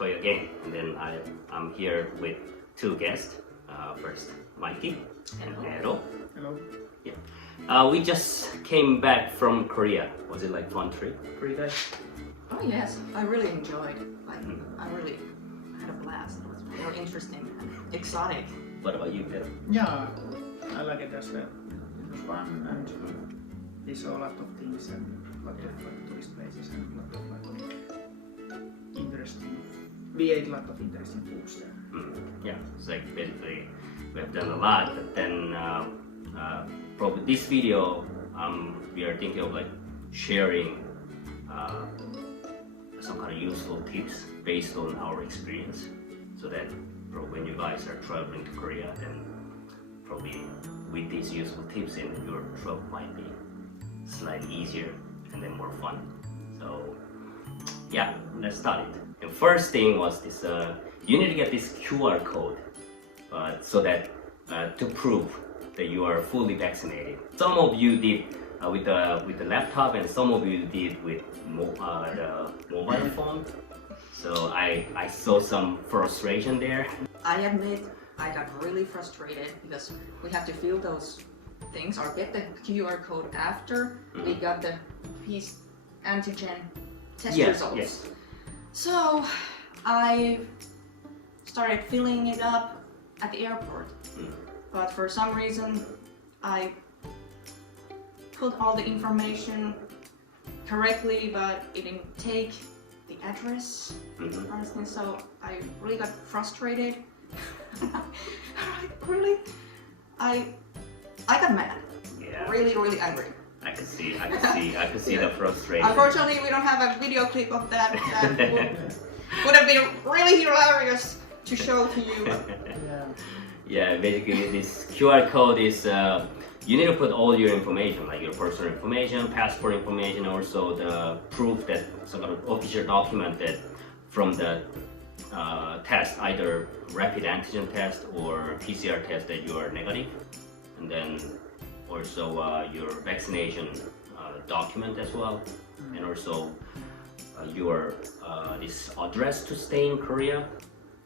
Choi again, and then I'm here with two guests. First, Mikey and Nero. Hello. Yeah. We just came back from Korea. Was it like fun trip? Pretty nice. Oh yes, I really enjoyed. I really had a blast. It was very interesting and exotic. What about you, Nero? Yeah, I like it as well. It was fun and we saw a lot of things and a lot of tourist places and a lot of interesting. We ate a lot of interesting foods there. Yeah, it's like basically we've done a lot, but then probably this video we are thinking of like sharing some kind of useful tips based on our experience, so that when you guys are traveling to Korea, then probably with these useful tips in your travel might be slightly easier and then more fun. So yeah, let's start it. The first thing was this, you need to get this QR code so that to prove that you are fully vaccinated. Some of you did with the laptop, and some of you did with the mobile phone. So I saw some frustration there. I admit I got really frustrated because we have to fill those things or get the QR code after we got the antigen test results. Yes. So I started filling it up at the airport, but for some reason I put all the information correctly, but it didn't take the address, honestly, so I really got frustrated. I got mad. Yeah. Really angry. I could see the frustration. Unfortunately, we don't have a video clip of that. That would have been really hilarious to show to you. Yeah, basically this QR code is you need to put all your information, like your personal information, passport information, also the proof that some kind of official document that from the test, either rapid antigen test or PCR test, that you are negative, and then also your vaccination document as well, and also your this address to stay in Korea,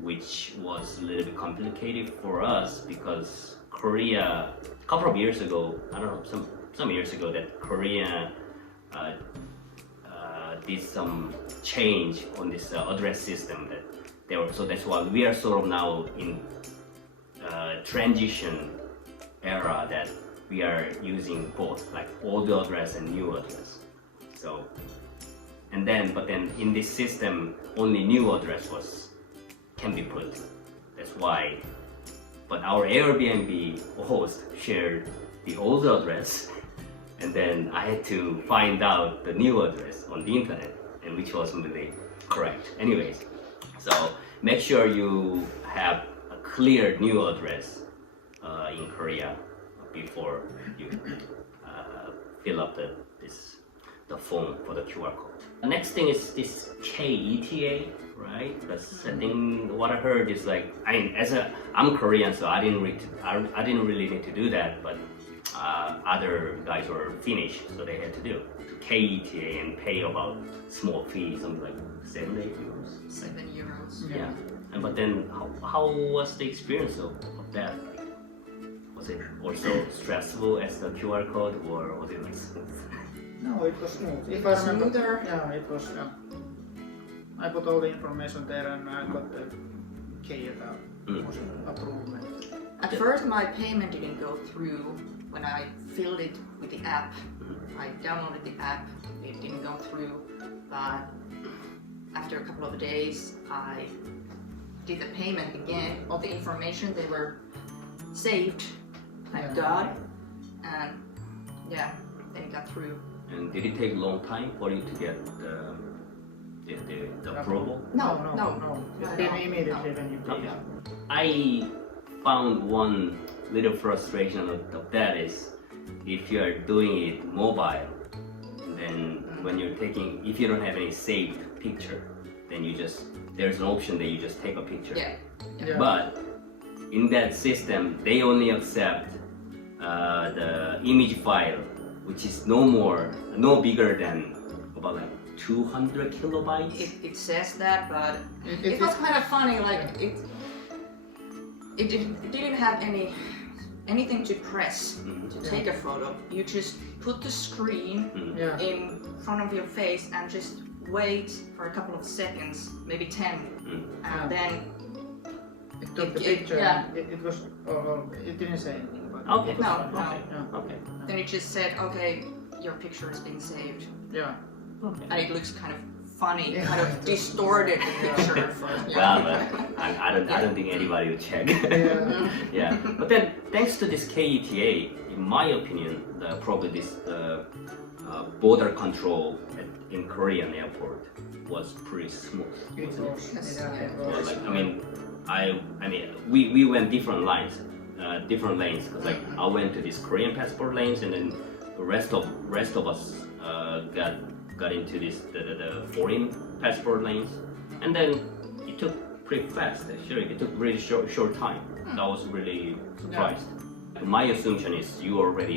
which was a little bit complicated for us because Korea, a couple of years ago, I don't know, some years ago, that Korea did some change on this address system that they were, so that's why we are sort of now in transition era that we are using both, like old address and new address. So, but then in this system, only new address can be put. That's why. But our Airbnb host shared the old address, and then I had to find out the new address on the internet, and which wasn't really correct. Anyways, so make sure you have a clear new address in Korea before you fill up the form for the QR code. The next thing is this K-ETA, right? Because I think what I heard is like, I mean, I'm Korean, so I didn't really need to do that, but other guys were Finnish, so they had to do K-ETA and pay about small fee, something like 7 euros. 7 euros. Yeah. But then how was the experience of that? Like, was it also stressful as the QR code, or was it like smooth? No, it was smooth. It was smoother. Yeah, it was. I put all the information there and I got the K-ETA approval. At first, my payment didn't go through when I filled it with the app. I downloaded the app, it didn't go through, but after a couple of days, I did the payment again. All the information, they were saved, thank God, and yeah, then it got through. And did it take a long time for you to get the approval? No. It came immediately when you paid. I found one little frustration of that is if you are doing it mobile, then when you're taking, if you don't have any saved picture, then there's an option that you just take a picture. Yeah. But in that system, they only accept the image file, which is no bigger than about like 200 kilobytes. It says that, but It- it was kind of funny. Like it didn't have anything to press to take a photo. You just put the screen Yeah. in front of your face and just wait for a couple of seconds, maybe 10, and then It took the It- picture. yeah. And it was. It didn't say anything. But Okay. it was No, fine. no. Yeah. Okay. then it just said, okay, your picture is being saved, Yeah. Okay. and it looks kind of funny, Yeah. kind of distorted the picture. Well, but I don't think anybody would check. Yeah. Yeah, but then thanks to this K-ETA, in my opinion, probably this border control in Korean airport was pretty smooth. It wasn't it? was. Yes. Yeah. It Well, was. like, I mean, we went different lines, different lanes. Cause like I went to these Korean passport lanes, and then the rest of us got into this the foreign passport lanes, and then it took pretty fast. Actually, it took really short time. I was really surprised. My assumption is you already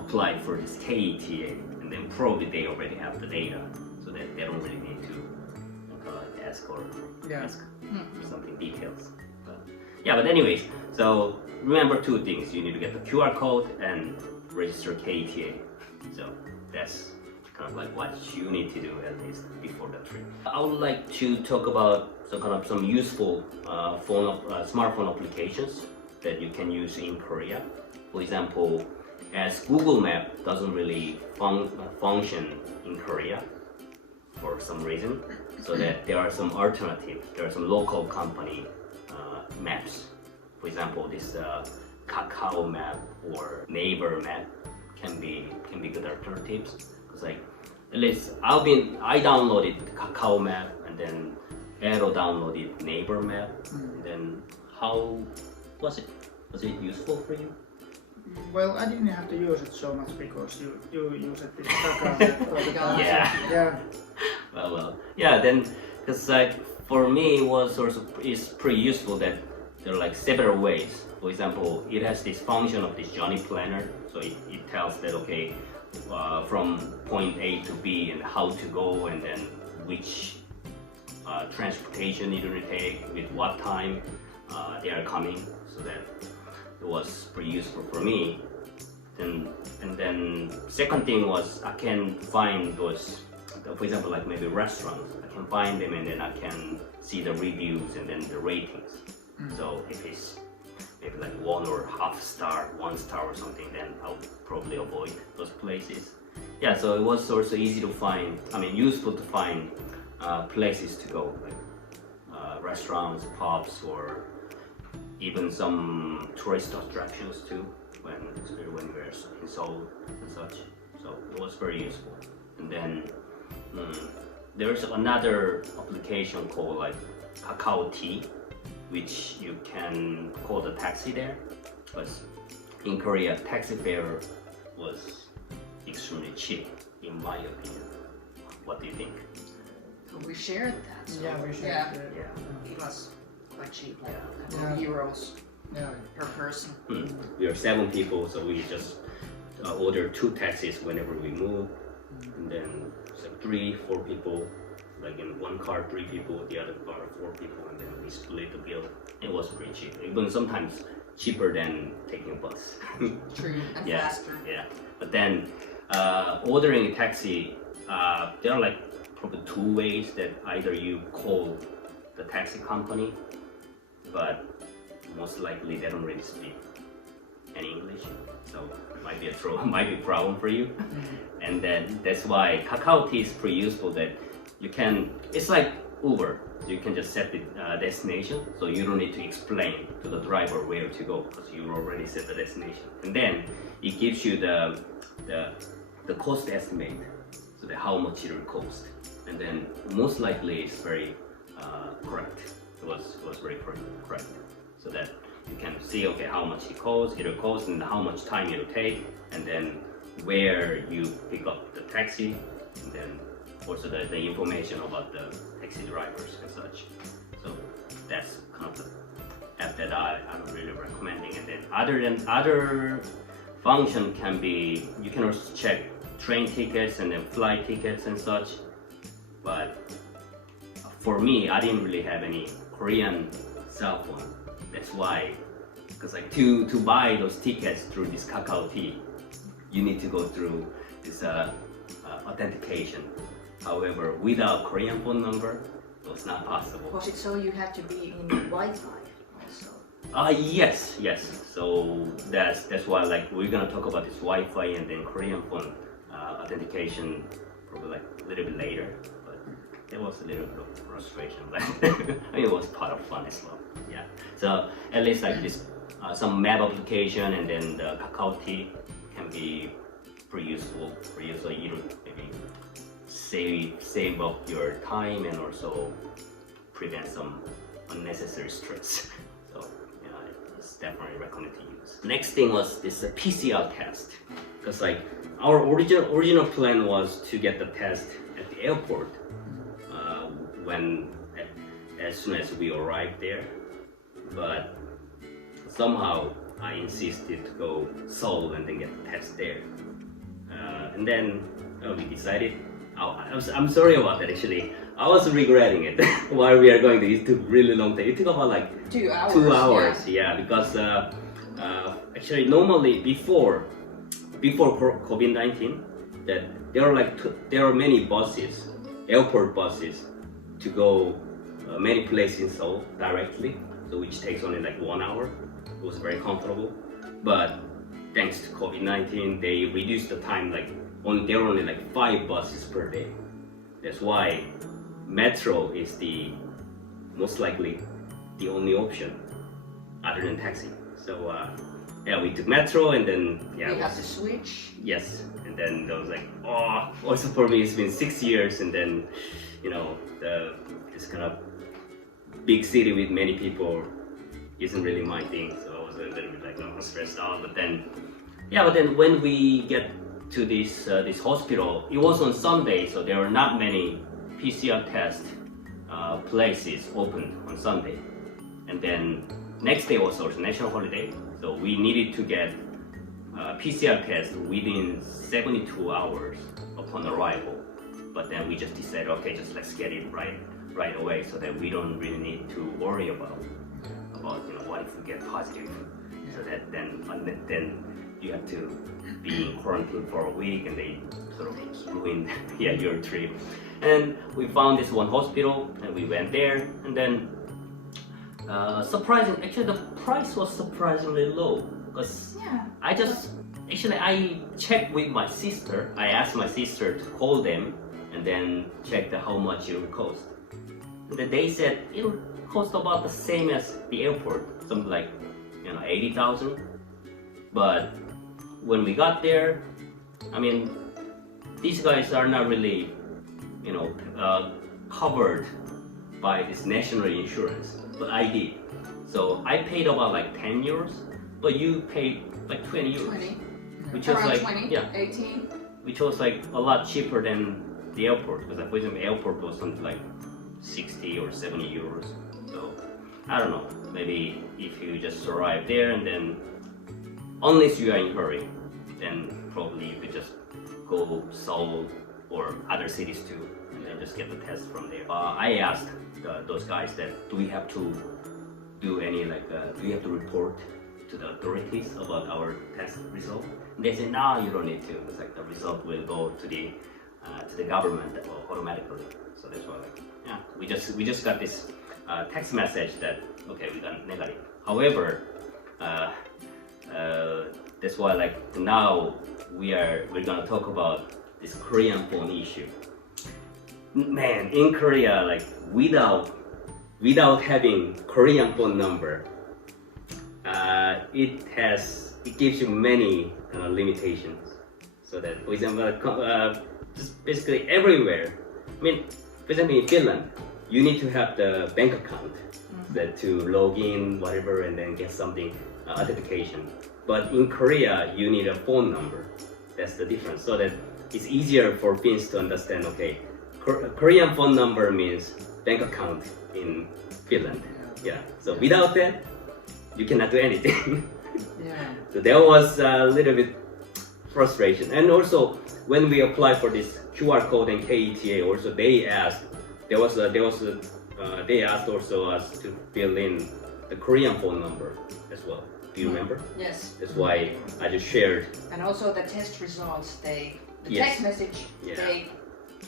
applied for this K-ETA, and then probably they already have the data, so that they don't really need to ask or Yeah. ask something details. But anyways, so remember two things: you need to get the QR code and register K-ETA. So that's kind of like what you need to do at least before the trip. I would like to talk about some useful smartphone applications that you can use in Korea. For example, as Google Map doesn't really function in Korea for some reason, so that there are some alternatives. There are some local company maps. For example, this Kakao Map or Neighbor Map can be good alternatives. Because like at least I downloaded Kakao Map, and then Eero downloaded Neighbor Map. And then how was it? Was it useful for you? Well, I didn't have to use it so much because you use it this Kakao all the time. Yeah. Yeah. Well, yeah. Then, because like for me, it was also is pretty useful that there are like several ways. For example, it has this function of this journey planner, so it tells that okay, from point A to B and how to go, and then which transportation you need to take, with what time they are coming, so that it was pretty useful for me. And then second thing was I can find those, for example, like maybe restaurants. I can find them, and then I can see the reviews and then the ratings. So if it's maybe like 1 or half star, 1 star or something, then I'll probably avoid those places. Yeah, so it was also easy to find, useful to find places to go, like restaurants, pubs, or even some tourist attractions too, especially when we're in Seoul and such. So it was very useful. And then there's another application called like Kakao T, which you can call the taxi there. But in Korea, taxi fare was extremely cheap, in my opinion. What do you think? We shared that. So Yeah, we should. Yeah, Yeah. it was quite cheap, like a Yeah. couple of euros Yeah. per person. We are 7 people, so we just order 2 taxis whenever we move, and then so 3-4 people, like in one car 3 people, the other car 4 people, and then we split the bill. It was pretty cheap, even sometimes cheaper than taking a bus. True, and Yeah, faster. yeah. But then ordering a taxi, there are like probably 2 ways that either you call the taxi company, but most likely they don't really speak any English, so it might be might be a problem for you. And then that's why Kakao T is pretty useful, that you can, it's like Uber, so you can just set the destination, so you don't need to explain to the driver where to go, because you already set the destination. And then it gives you the cost estimate, so that how much it will cost. And then most likely it's very correct. It was very correct, so that you can see okay how much it will cost, and how much time it will take, and then where you pick up the taxi, and then also the information about the taxi drivers and such. So that's kind of the app that I'm really recommending. And then other function can be, you can also check train tickets and then flight tickets and such. But for me, I didn't really have any Korean cell phone. That's why, because like to buy those tickets through this KakaoT, you need to go through this authentication. However, without Korean phone number, it was not possible. Was it so you had to be in Wi-Fi also? Yes. So that's why like we're gonna talk about this Wi-Fi and then Korean phone authentication probably like a little bit later. But it was a little bit of frustration, but I mean, it was part of fun as well. Yeah. So at least like this some map application and then the KakaoT can be pretty useful for you. So you maybe save up your time and also prevent some unnecessary stress. So yeah, it's definitely recommended to use. Next thing was this PCR test, because like our original plan was to get the test at the airport as soon as we arrived there, but somehow I insisted to go Seoul and then get the test there, and then we decided. I'm sorry about that actually. I was regretting it while we are going there. It took really long time. It took about like 2 hours. 2 hours, yeah, because actually normally before COVID-19, that there are many buses, airport buses, to go many places in Seoul directly, so which takes only like 1 hour. It was very comfortable, but thanks to COVID-19, they reduced the time. Like there are only like 5 buses per day. That's why metro is the most likely the only option other than taxi. So yeah, we took metro and then yeah, we have to switch. Yes, and then I was like, oh, also for me it's been 6 years, and then you know this kind of big city with many people isn't really my thing. So I was a little bit like stressed out. But then when we get to this hospital, it was on Sunday, so there were not many PCR test places open on Sunday. And then next day was also national holiday, so we needed to get PCR test within 72 hours upon arrival. But then we just decided, okay, just let's get it right away, so that we don't really need to worry about what if we get positive. So that then you have to be in quarantine for a week, and they sort of ruin your trip. And we found this one hospital, and we went there, and then actually the price was surprisingly low, because I checked with my sister. I asked my sister to call them and then check how much it would cost. And then they said it would cost about the same as the airport, something like 80,000. But when we got there, I mean, these guys are not really covered by this national insurance, but I did. So I paid about like 10 euros, but you paid like 20 euros. 20. Which Around was like 20, 18. Which was like a lot cheaper than the airport, because like, for example, airport was something like 60 or 70 euros. So I don't know, maybe if you just arrive there and then, unless you are in a hurry, then probably you could just go Seoul or other cities too, and then just get the test from there. I asked those guys that, do we have to do any do we have to report to the authorities about our test result? And they said, no, you don't need to. It's like the result will go to the government automatically. So that's why we just got this text message that okay, we got negative. However, that's why now we're gonna talk about this Korean phone issue. Man, in Korea, without having Korean phone number, it gives you many limitations. So that, for example, just basically everywhere. I mean, for example, in Finland, you need to have the bank account that to log in, whatever, and then get something authentication. But in Korea, you need a phone number. That's the difference. So that it's easier for Finns to understand. Okay, Korean phone number means bank account in Finland. Yeah. So without that, you cannot do anything. Yeah. So that was a little bit frustration. And also when we apply for this QR code and K-ETA, also they asked they asked also us to fill in the Korean phone number as well. Do you remember? Yes. That's why I just shared. And also the test results, the Yes. text message, Yeah.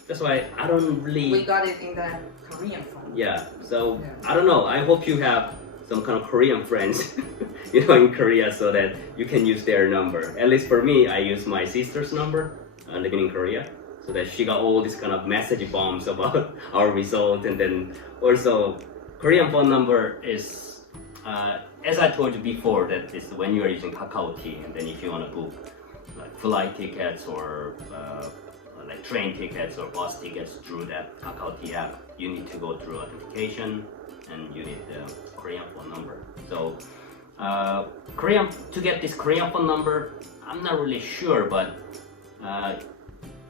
That's why I don't really. we got it in the Korean phone. Yeah. So Yeah. I don't know. I hope you have some kind of Korean friends, in Korea, so that you can use their number. At least for me, I use my sister's number living in Korea, so that she got all these kind of message bombs about our result, and then also Korean phone number is, as I told you before, that is when you are using KakaoT, and then if you want to book like flight tickets or like train tickets or bus tickets through that KakaoT app, you need to go through authentication and you need the Korean phone number. So to get this Korean phone number, I'm not really sure, but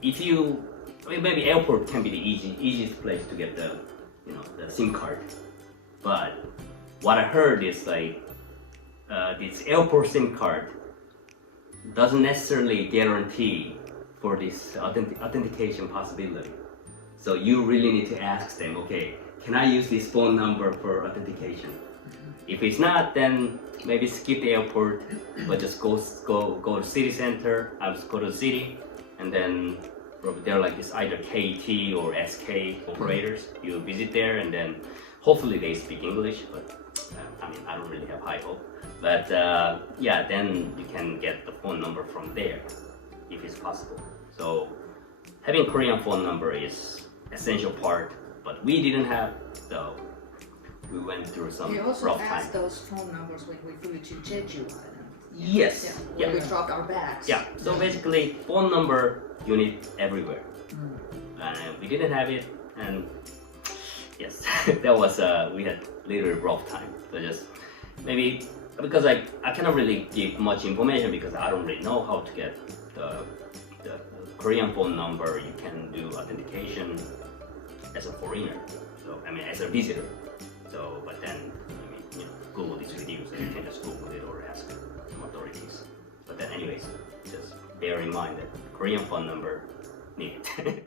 if you, maybe airport can be the easiest place to get the SIM card. But what I heard is like this airport SIM card doesn't necessarily guarantee for this authentication possibility. So you really need to ask them, okay, can I use this phone number for authentication? If it's not, then maybe skip the airport, but just go to city center. I'll just go to the city, and then they're like this either KT or SK operators. You visit there, and then hopefully they speak English, but I don't really have high hope. But yeah, then you can get the phone number from there if it's possible. So having Korean phone number is essential part, but we didn't have, so we went through some We also rough time. asked those phone numbers when we flew to Jeju Island. Yes. When we dropped our bags. Yeah. So basically, phone number you need everywhere, and we didn't have it, and yes, that was we had little rough time. So just maybe because I cannot really give much information because I don't really know how to get the Korean phone number. You can do authentication as a foreigner, so as a visitor. So, but then Google this video, so you can just Google it or ask some authorities. But then, anyways, just bear in mind that Korean phone number needed.